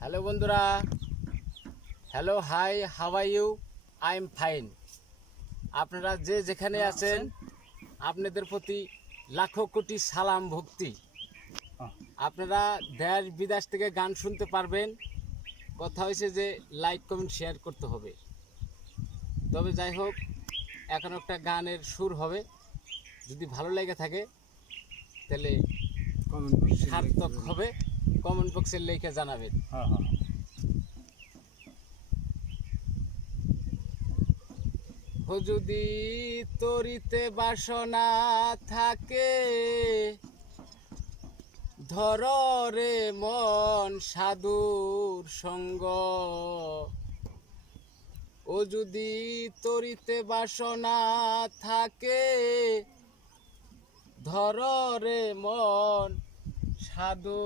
Hello বন্ধুরা, hello hi, how are you? I am fine. আপনারা যে যেখানে আছেন আপনাদের প্রতি লাখো কোটি সালাম ভক্তি। আপনারা দেশ বিদেশ থেকে গান শুনতে পারবেন। কথা হয়েছে যে লাইক কমেন্ট শেয়ার করতে হবে। তবে যাই হোক, এখন একটা গানের সুর হবে, যদি ভালো লেগে থাকে তাহলে সার্থক হবে। কমেন্ট বক্সে লিখে জানাবেন। ও যদি তরিতে বাসনা থাকে, ধর রে মন সাধুর সঙ্গ। ও যদি তরিতে বাসনা থাকে, ধর রে মন সাধু